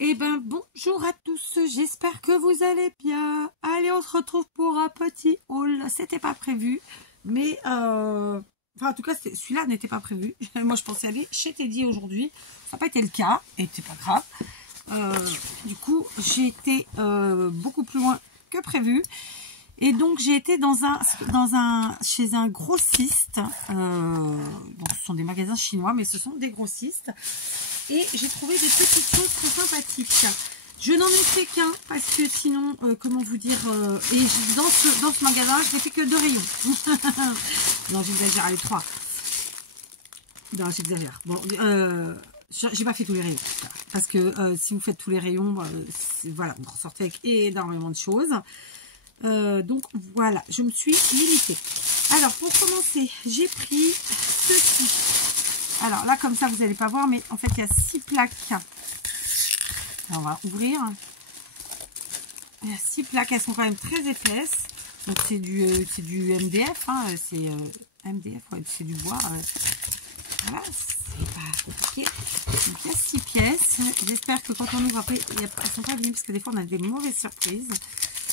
Eh ben bonjour à tous, j'espère que vous allez bien. Allez, on se retrouve pour un petit haul. C'était pas prévu, mais enfin en tout cas celui-là n'était pas prévu. Moi je pensais aller chez Teddy aujourd'hui, ça n'a pas été le cas, et c'est pas grave. Du coup j'ai été beaucoup plus loin que prévu. Et donc j'ai été chez un grossiste. Donc ce sont des magasins chinois, mais ce sont des grossistes. Et j'ai trouvé des petites choses très sympathiques. Je n'en ai fait qu'un parce que sinon, comment vous dire, et dans ce magasin, je n'ai fait que 2 rayons. Non, j'exagère, allez, 3. Non, j'exagère. Bon, j'ai pas fait tous les rayons. Parce que si vous faites tous les rayons, voilà, vous ressortez avec énormément de choses. Donc voilà, je me suis limitée. Alors pour commencer, j'ai pris ceci. Alors là, comme ça, vous n'allez pas voir, mais en fait, il y a 6 plaques. Alors, on va ouvrir. Il y a 6 plaques, elles sont quand même très épaisses. Donc c'est du MDF, hein, c'est MDF, ouais, c'est du bois. Voilà, c'est pas compliqué. Donc il y a 6 pièces. J'espère que quand on ouvre après, elles ne sont pas abîmées parce que des fois on a des mauvaises surprises.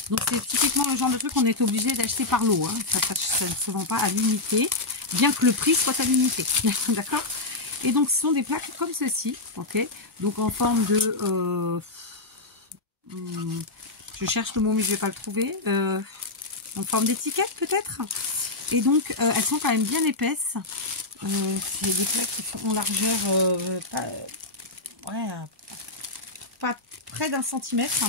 Donc c'est typiquement le genre de truc qu'on est obligé d'acheter par lot. Hein. Ça ne se vend pas à l'unité, bien que le prix soit à l'unité. D'accord? Et donc ce sont des plaques comme ceci. Ok. Donc en forme de... je cherche le mot mais je ne vais pas le trouver. En forme d'étiquette peut-être. Et donc elles sont quand même bien épaisses. C'est des plaques qui sont en largeur pas près d'1 centimètre.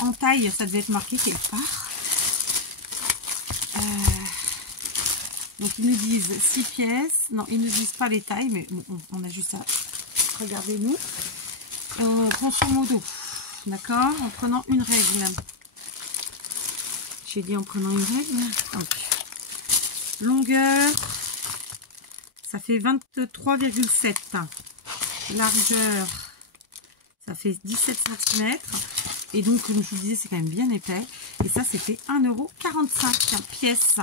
En taille, ça devait être marqué quelque part. Donc ils nous disent 6 pièces. Non, ils ne nous disent pas les tailles, mais bon, on a juste à regarder nous. Grosso modo, d'accord, en prenant une règle. J'ai dit en prenant une règle. Donc, longueur, ça fait 23,7. Largeur, ça fait 17 cm. Et donc, comme je vous disais, c'est quand même bien épais. Et ça, c'était 1,45 € pièce.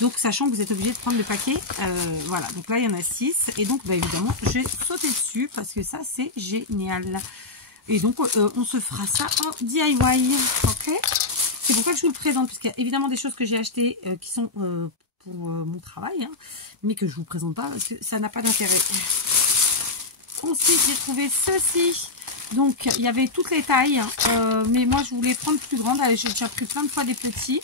Donc, sachant que vous êtes obligé de prendre le paquet. Voilà, donc là, il y en a 6. Et donc, bah, évidemment, j'ai sauté dessus parce que ça, c'est génial. Et donc, on se fera ça en DIY. Ok? C'est pour ça que je vous le présente. Parce qu'il y a évidemment des choses que j'ai achetées qui sont pour mon travail. Hein, mais que je ne vous présente pas parce que ça n'a pas d'intérêt. Ensuite, j'ai trouvé ceci. Donc, il y avait toutes les tailles, mais moi, je voulais prendre plus grande. J'ai déjà pris plein de fois des petits.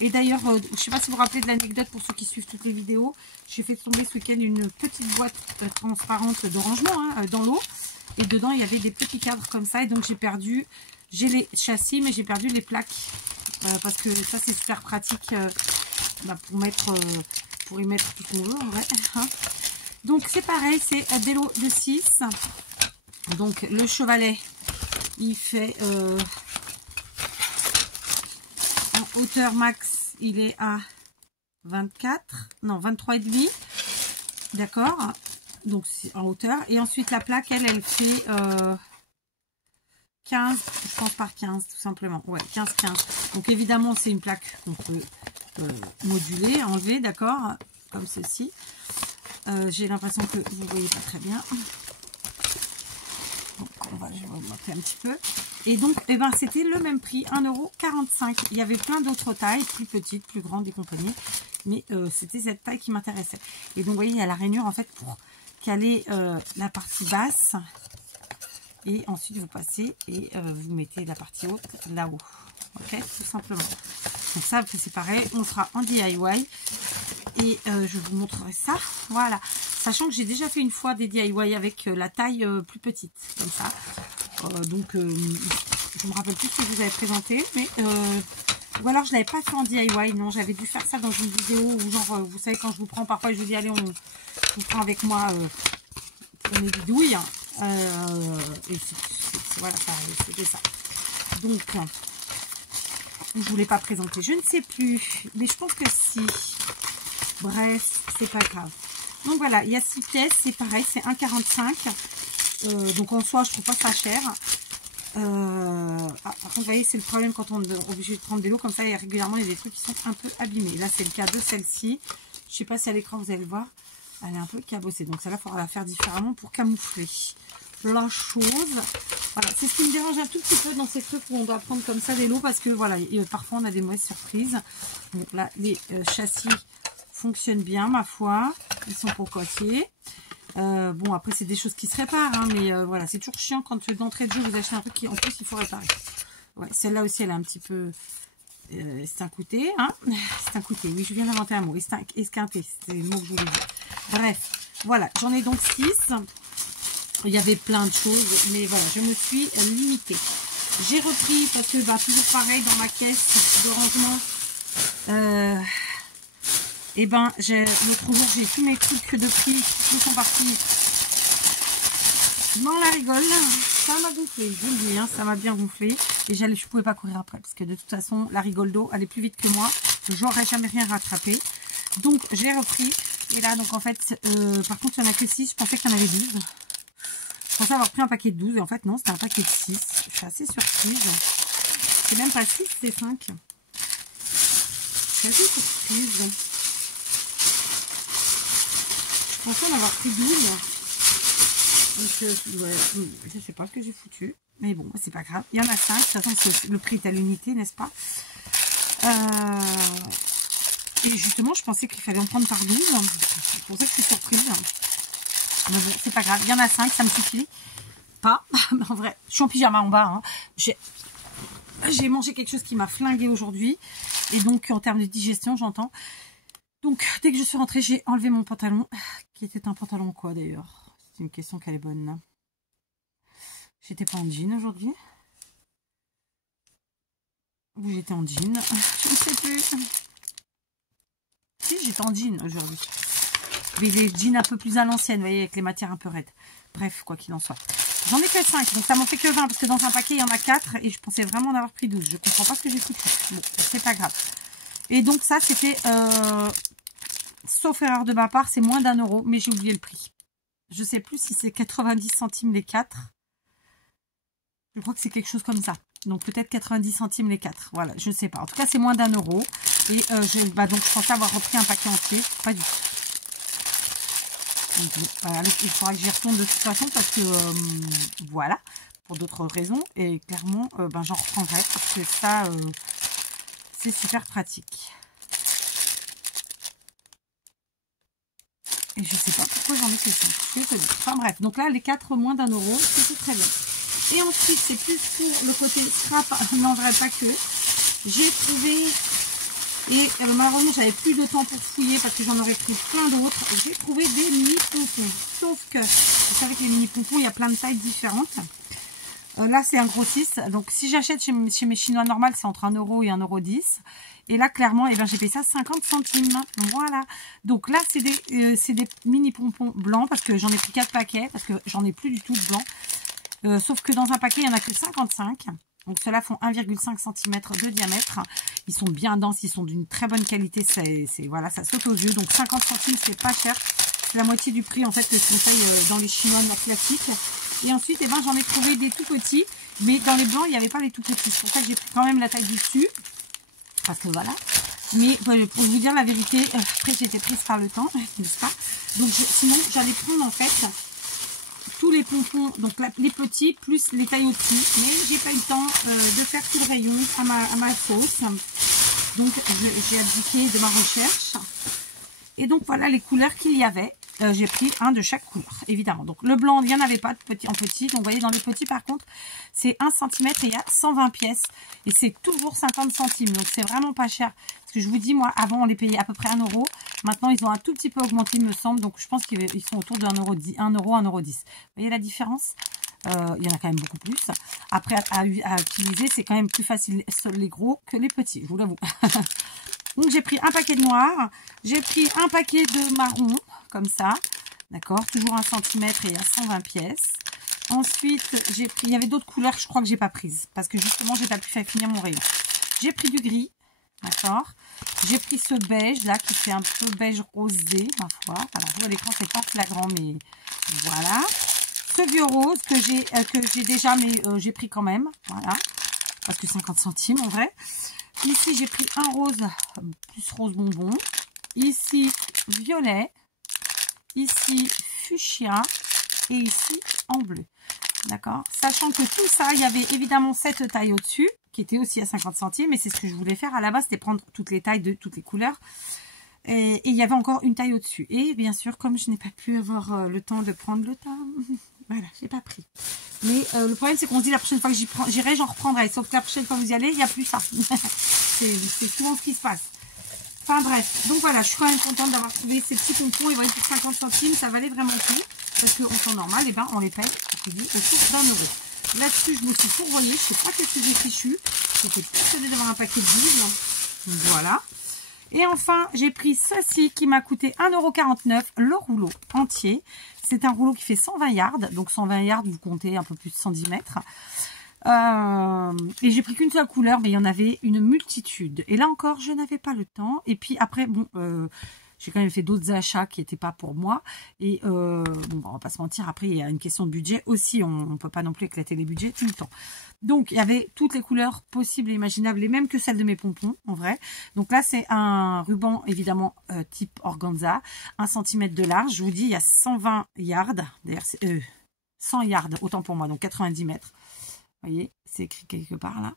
Et d'ailleurs, je ne sais pas si vous vous rappelez de l'anecdote pour ceux qui suivent toutes les vidéos. J'ai fait tomber ce week-end une petite boîte transparente de rangement dans l'eau. Et dedans, il y avait des petits cadres comme ça. Et donc, j'ai les châssis, mais j'ai perdu les plaques. Parce que ça, c'est super pratique pour y mettre tout ce qu'on veut, en vrai. Donc, c'est pareil, c'est des lots de 6. Donc le chevalet, il fait en hauteur max, il est à 23,5. D'accord. Donc c'est en hauteur. Et ensuite la plaque, elle fait 15, je pense par 15 tout simplement. Ouais, 15. Donc évidemment, c'est une plaque qu'on peut moduler, enlever, d'accord, comme ceci. J'ai l'impression que vous ne voyez pas très bien. Donc, je vais vous montrer un petit peu. Et donc, eh ben, c'était le même prix, 1,45 €. Il y avait plein d'autres tailles, plus petites, plus grandes et compagnie. Mais c'était cette taille qui m'intéressait. Et donc, vous voyez, il y a la rainure, en fait, pour caler la partie basse. Et ensuite, vous passez et vous mettez la partie haute là-haut. Ok, tout simplement. Donc ça, c'est pareil. On sera en DIY. Et je vous montrerai ça. Voilà. Sachant que j'ai déjà fait une fois des DIY avec la taille plus petite. Comme ça. Donc, je me rappelle plus ce que je vous avais présenté. Mais, ou alors, je ne l'avais pas fait en DIY. Non, j'avais dû faire ça dans une vidéo où, genre, vous savez, quand je vous prends, parfois, je vous dis, allez, je vous prends avec moi pour mes bidouilles. Et voilà, c'était ça. Donc, je ne vous l'ai pas présenté. Je ne sais plus. Mais je pense que si. Bref, c'est pas grave. Donc voilà, il y a 6 pièces, c'est pareil, c'est 1,45 €. Donc en soi, je trouve pas ça cher. Par contre, vous voyez, c'est le problème quand on est obligé de prendre des lots comme ça. Et régulièrement, il y a des trucs qui sont un peu abîmés. Là, c'est le cas de celle-ci. Je sais pas si à l'écran, vous allez le voir. Elle est un peu cabossée. Donc celle-là, il faudra la faire différemment pour camoufler. la chose. Voilà, c'est ce qui me dérange un tout petit peu dans ces trucs où on doit prendre comme ça des lots, parce que voilà, parfois on a des mauvaises surprises. Bon, là, les châssis fonctionnent bien, ma foi. Ils sont cocotiers. Bon, après, c'est des choses qui se réparent, hein, mais voilà, c'est toujours chiant quand d'entrée de jeu, vous achetez un truc qui, en plus, il faut réparer. Ouais, celle-là aussi, elle est un petit peu... c'est un côté, hein. C'est un côté, oui, je viens d'inventer un mot. Esquinté, c'est le mot que je voulais dire. Bref, voilà, j'en ai donc 6. Il y avait plein de choses, mais voilà, je me suis limitée. J'ai repris, parce que bah, toujours pareil, dans ma caisse de rangement, et ben, l'autre jour, j'ai tous mes trucs de prix qui sont partis dans la rigole. Ça m'a gonflé, je vous le dis, hein, ça m'a bien gonflé. Et je pouvais pas courir après, parce que de toute façon, la rigole d'eau, elle est plus vite que moi. J'aurais jamais rien rattrapé. Donc, j'ai repris. Et là, donc en fait, par contre, il n'y en a que 6. Je pensais qu'il y en avait 12. Je pensais avoir pris un paquet de 12 et en fait non, c'était un paquet de 6. Je suis assez surprise. C'est même pas 6, c'est 5. Je suis assez surprise. Je pensais en avoir pris 12. Donc ouais, je sais pas ce que j'ai foutu. Mais bon, c'est pas grave. Il y en a 5. De toute façon, le prix est à l'unité, n'est-ce pas? Et justement, je pensais qu'il fallait en prendre par 12. C'est pour ça que je suis surprise. Mais bon, c'est pas grave. Il y en a 5, ça me suffit pas. Mais en vrai, je suis en pyjama en bas. Hein. J'ai mangé quelque chose qui m'a flingué aujourd'hui. Et donc, en termes de digestion, j'entends. Donc, dès que je suis rentrée, j'ai enlevé mon pantalon. Qui était un pantalon quoi d'ailleurs? C'est une question qu'elle est bonne là. J'étais pas en jean aujourd'hui. Ou j'étais en jean. Je ne sais plus. Si, j'étais en jean aujourd'hui. Mais les jeans un peu plus à l'ancienne, vous voyez, avec les matières un peu raides. Bref, quoi qu'il en soit. J'en ai que 5, donc ça m'en fait que 20, parce que dans un paquet, il y en a 4, et je pensais vraiment en avoir pris 12. Je comprends pas ce que j'ai foutu. Bon, c'est pas grave. Et donc ça, c'était, sauf erreur de ma part, c'est moins d'1 €, mais j'ai oublié le prix. Je sais plus si c'est 90 centimes les 4. Je crois que c'est quelque chose comme ça. Donc peut-être 90 centimes les 4. Voilà, je ne sais pas. En tout cas, c'est moins d'1 €. Et donc je pensais avoir repris un paquet entier. Pas du tout. Donc, voilà, il faudra que j'y retourne de toute façon parce que voilà, pour d'autres raisons. Et clairement, j'en reprendrai parce que ça, c'est super pratique. Et je sais pas pourquoi j'en ai que ça. Enfin bref, donc là, les 4 moins d'1 €, c'est très bien. Et ensuite, c'est plus pour le côté scrap. Non, je dirais pas que. J'ai trouvé... Et malheureusement, j'avais plus de temps pour fouiller parce que j'en aurais pris plein d'autres. J'ai trouvé des mini pompons. Sauf que, vous savez que les mini pompons, il y a plein de tailles différentes. Là, c'est un gros 6. Donc, si j'achète chez mes Chinois normales, c'est entre 1 € et 1,10 €. Et là, clairement, j'ai payé ça 50 centimes. Voilà. Donc là, c'est des mini pompons blancs parce que j'en ai pris 4 paquets parce que j'en ai plus du tout de blanc. Sauf que dans un paquet, il n'y en a que 55. Donc ceux-là font 1,5 cm de diamètre. Ils sont bien denses, ils sont d'une très bonne qualité. Voilà, ça saute aux yeux. Donc 50 centimes, c'est pas cher. C'est la moitié du prix en fait que je conseille dans les chinois classiques. Et ensuite, j'en ai trouvé des tout petits. Mais dans les blancs, il n'y avait pas les tout petits. C'est pour ça que j'ai pris quand même la taille du dessus. Parce que voilà. Mais pour vous dire la vérité, après j'étais prise par le temps, n'est-ce pas? Donc sinon, j'allais prendre en fait tous les pompons, donc les petits plus les tailles au-dessus, mais j'ai pas eu le temps de faire tout le rayon à ma sauce, donc j'ai abdiqué de ma recherche. Et donc voilà les couleurs qu'il y avait. J'ai pris un de chaque couleur, évidemment. Donc le blanc, il n'y en avait pas de petit en petit. Donc vous voyez, dans les petits, par contre, c'est 1 cm et il y a 120 pièces. Et c'est toujours 50 centimes. Donc c'est vraiment pas cher. Parce que je vous dis, moi, avant, on les payait à peu près 1 €. Maintenant, ils ont un tout petit peu augmenté, il me semble. Donc je pense qu'ils sont autour de 1 €, 1 €, 1,10 €. Vous voyez la différence? Il y en a quand même beaucoup plus. Après, à utiliser, c'est quand même plus facile les gros que les petits, je vous l'avoue. Donc j'ai pris un paquet de noir, j'ai pris un paquet de marron, comme ça, d'accord, toujours 1 cm et à 120 pièces. Ensuite, j'ai pris, il y avait d'autres couleurs, je crois que j'ai pas prises, parce que justement, j'ai pas pu faire finir mon rayon. J'ai pris du gris, d'accord. J'ai pris ce beige là, qui fait un peu beige rosé, ma foi. Alors vous à l'écran, c'est pas flagrant, mais voilà. Ce vieux rose que j'ai déjà, mais j'ai pris quand même, voilà, parce que 50 centimes en vrai. Ici, j'ai pris un rose, plus rose bonbon. Ici, violet. Ici, fuchsia. Et ici, en bleu. d'accord? Sachant que tout ça, il y avait évidemment cette taille au-dessus, qui était aussi à 50 centimes, et c'est ce que je voulais faire à la base, c'était prendre toutes les tailles de toutes les couleurs. Et il y avait encore une taille au-dessus. Et bien sûr, comme je n'ai pas pu avoir le temps de prendre le temps, voilà, j'ai pas pris. Mais le problème, c'est qu'on se dit la prochaine fois que j'irai, j'en reprendrai. Sauf que la prochaine fois que vous y allez, il n'y a plus ça. C'est souvent ce qui se passe. Enfin bref, donc voilà, je suis quand même contente d'avoir trouvé ces petits pompons. Ils vont être pour 50 centimes, ça valait vraiment tout. Parce qu'en temps normal, eh ben, on les paye autour d'1 €. Là-dessus, je me suis fourvoyée, je ne sais pas qu'est-ce que j'ai fichu. J'étais persuadée d'avoir un paquet de 12. Donc voilà. Et enfin, j'ai pris ceci qui m'a coûté 1,49 €, le rouleau entier. C'est un rouleau qui fait 120 yards. Donc 120 yards, vous comptez un peu plus de 110 mètres. Et j'ai pris qu'une seule couleur, mais il y en avait une multitude. Et là encore, je n'avais pas le temps. Et puis après, bon, j'ai quand même fait d'autres achats qui n'étaient pas pour moi. Et bon, on va pas se mentir, après, il y a une question de budget aussi. On ne peut pas non plus éclater les budgets tout le temps. Donc, il y avait toutes les couleurs possibles et imaginables, et même que celles de mes pompons, en vrai. Donc là, c'est un ruban, évidemment, type organza, 1 cm de large. Je vous dis, il y a 120 yards. D'ailleurs, c'est 100 yards, autant pour moi, donc 90 mètres. Vous voyez, c'est écrit quelque part là.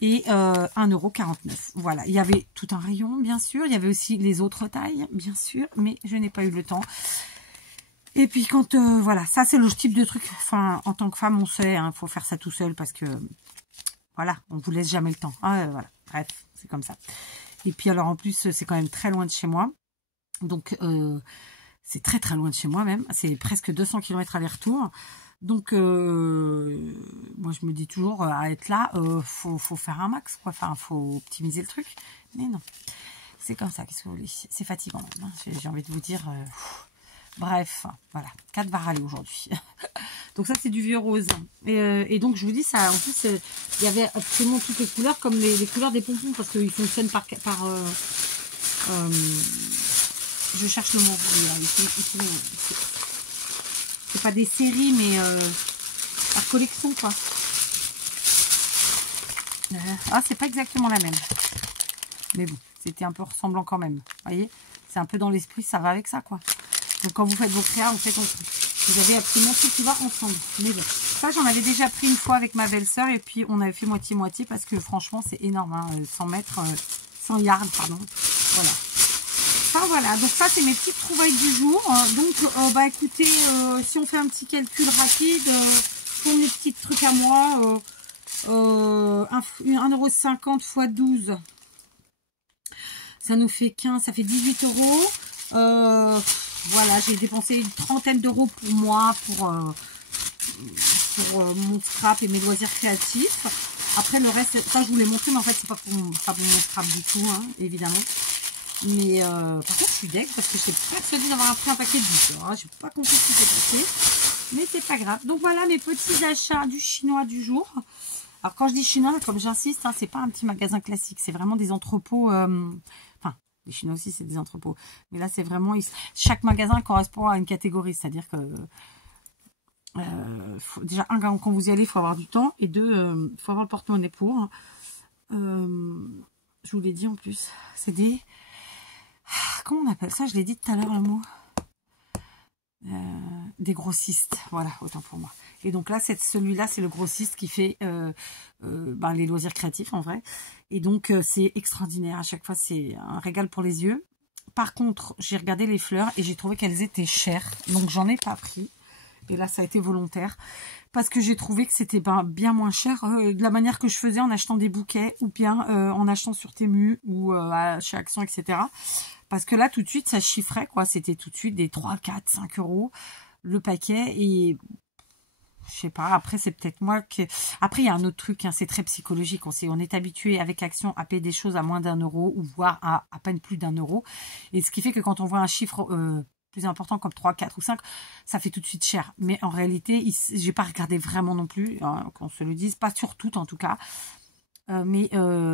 Et 1,49 €. Voilà, il y avait tout un rayon, bien sûr. Il y avait aussi les autres tailles, bien sûr. Mais je n'ai pas eu le temps. Et puis quand, voilà, ça c'est le type de truc. Enfin, en tant que femme, on sait, hein, faut faire ça tout seul parce que, voilà, on vous laisse jamais le temps. Ah, voilà, bref, c'est comme ça. Et puis alors en plus, c'est quand même très loin de chez moi. Donc, c'est très très loin de chez moi même. C'est presque 200 km aller-retour. Donc, moi, je me dis toujours, à être là, faut faire un max, quoi. Enfin, faut optimiser le truc. Mais non, c'est comme ça. Qu'est-ce que vous voulez? C'est fatigant, hein. J'ai envie de vous dire. Bref, voilà. 4 va râler aujourd'hui. Donc ça, c'est du vieux rose. Et donc, je vous dis, ça, en plus, il y avait absolument toutes les couleurs, comme les couleurs des pompons, parce qu'ils fonctionnent par je cherche le mot. C'est pas des séries, mais par collection, quoi. Ah, c'est pas exactement la même. Mais bon, c'était un peu ressemblant quand même. Vous voyez, c'est un peu dans l'esprit, ça va avec ça, quoi. Donc, quand vous faites vos créas, on fait comme ça. Vous avez absolument tout qui va ensemble. Mais bon, ça, j'en avais déjà pris une fois avec ma belle-sœur. Et puis, on avait fait moitié-moitié parce que franchement, c'est énorme. Hein, 100 mètres, 100 yards, pardon. Voilà. Enfin voilà, donc ça c'est mes petites trouvailles du jour. Donc bah écoutez, si on fait un petit calcul rapide, pour mes petits trucs à moi, 1,50 € x 12, ça nous fait 15, ça fait 18 €. Voilà, j'ai dépensé une trentaine d'euros pour moi, pour mon scrap et mes loisirs créatifs. Après le reste, ça je vous l'ai montré, mais en fait c'est pas pour mon scrap du tout, hein, évidemment. Mais par contre, je suis deg parce que j'étais persuadée d'avoir pris un paquet de 10 €. J'ai pas compris ce qui s'est passé. Mais c'est pas grave. Donc voilà mes petits achats du chinois du jour. Alors quand je dis chinois, comme j'insiste, hein, c'est pas un petit magasin classique. C'est vraiment des entrepôts. Enfin, les chinois aussi, c'est des entrepôts. Mais là, c'est vraiment. Chaque magasin correspond à une catégorie. C'est-à-dire que. Déjà, quand vous y allez, il faut avoir du temps. Et deux, il faut avoir le porte-monnaie pour. Je vous l'ai dit en plus. C'est des. Comment on appelle ça? Je l'ai dit tout à l'heure le mot. Des grossistes, voilà, autant pour moi. Et donc là, celui-là, c'est le grossiste qui fait les loisirs créatifs en vrai. Et donc, c'est extraordinaire. À chaque fois, c'est un régal pour les yeux. Par contre, j'ai regardé les fleurs et j'ai trouvé qu'elles étaient chères. Donc, j'en ai pas pris. Et là, ça a été volontaire. Parce que j'ai trouvé que c'était bien moins cher de la manière que je faisais en achetant des bouquets ou bien en achetant sur Temu ou chez Action, etc. Parce que là, tout de suite, ça chiffrait, quoi. C'était tout de suite des 3, 4, 5 € le paquet. Et je sais pas, après, c'est peut-être moi qui... Après, il y a un autre truc, hein, c'est très psychologique. On est habitué avec Action à payer des choses à moins d'1 € ou voire à peine plus d'1 €. Et ce qui fait que quand on voit un chiffre... plus important comme 3, 4 ou 5, ça fait tout de suite cher. Mais en réalité, j'ai pas regardé vraiment non plus, hein, qu'on se le dise, pas sur toutes en tout cas. Mais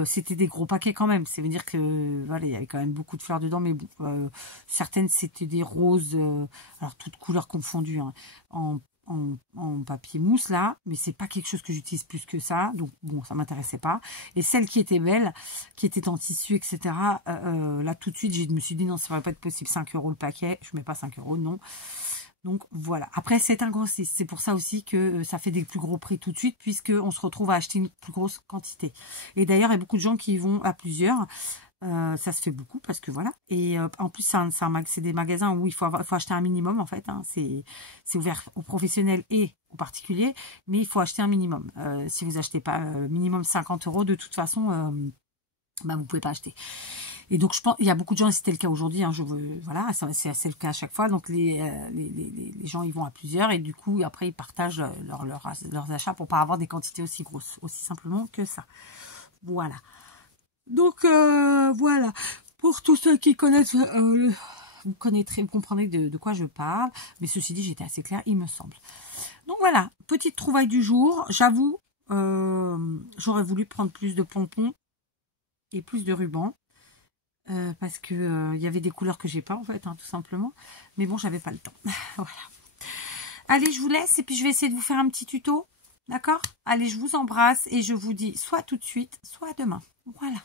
c'était des gros paquets quand même. Ça veut dire que voilà, il y avait quand même beaucoup de fleurs dedans, mais bon, certaines c'était des roses, alors toutes couleurs confondues, hein, en papier mousse là, mais c'est pas quelque chose que j'utilise plus que ça, donc bon, ça m'intéressait pas. Et celle qui était belle, qui était en tissu, etc. Là tout de suite, je me suis dit non, ça va pas être possible, 5 € le paquet. Je mets pas 5 €, non. Donc voilà. Après, c'est un grossiste. C'est pour ça aussi que ça fait des plus gros prix tout de suite, puisqu'on se retrouve à acheter une plus grosse quantité. Et d'ailleurs, il y a beaucoup de gens qui vont à plusieurs. Ça se fait beaucoup parce que voilà. Et en plus, c'est des magasins où il faut acheter un minimum en fait. Hein. C'est ouvert aux professionnels et aux particuliers, mais il faut acheter un minimum. Si vous achetez pas minimum 50 €, de toute façon, bah, vous pouvez pas acheter. Et donc, je pense, il y a beaucoup de gens, et c'était le cas aujourd'hui, hein, voilà, c'est le cas à chaque fois. Donc, les gens, ils vont à plusieurs et du coup, après, ils partagent leurs achats pour pas avoir des quantités aussi grosses, aussi simplement que ça. Voilà. Donc, voilà. Pour tous ceux qui connaissent, vous comprendrez de quoi je parle. Mais ceci dit, j'étais assez claire, il me semble. Donc, voilà. Petite trouvaille du jour. J'avoue, j'aurais voulu prendre plus de pompons et plus de rubans. Parce que y avait des couleurs que j'ai pas en fait, hein, tout simplement. Mais bon, j'avais pas le temps. Voilà. Allez, je vous laisse et puis je vais essayer de vous faire un petit tuto. D'accord? Allez, je vous embrasse et je vous dis soit tout de suite, soit demain. Voilà.